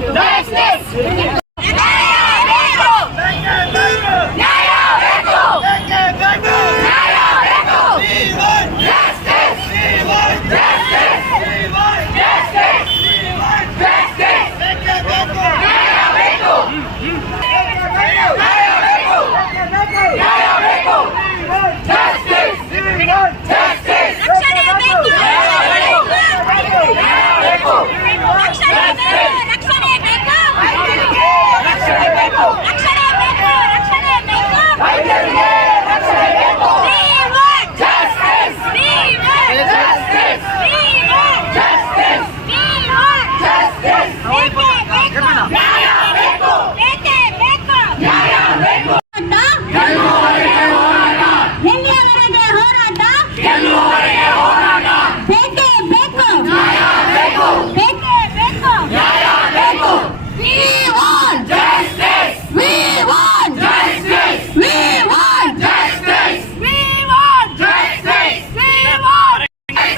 Justice! Oh!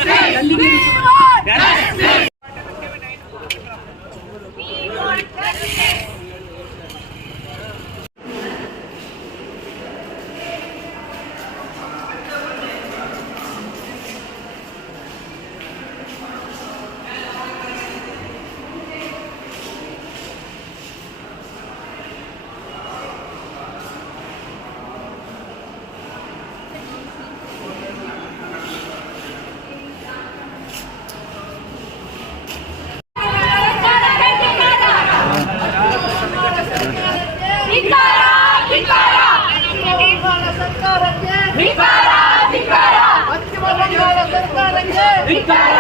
Justice back.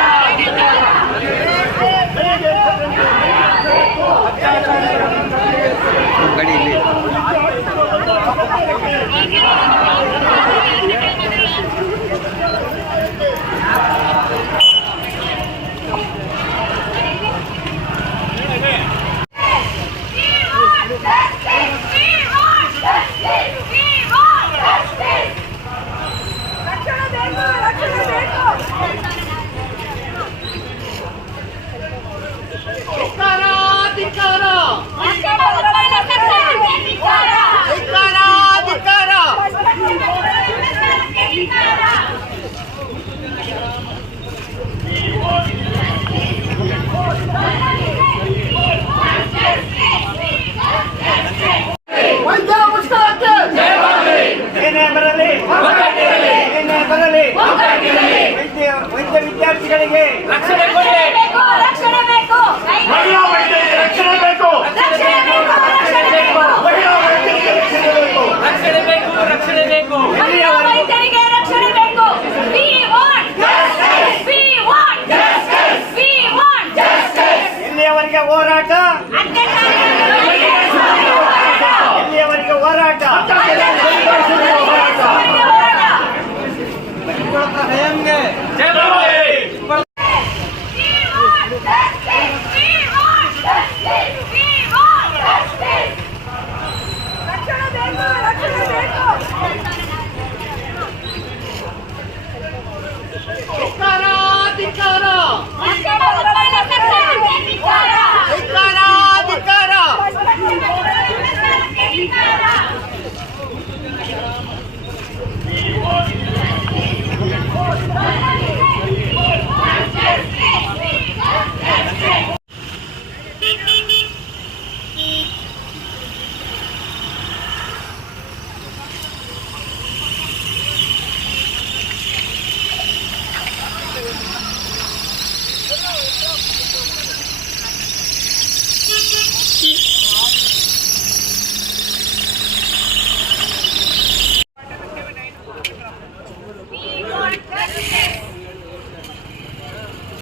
அரசியலுக்கு Americano! Please.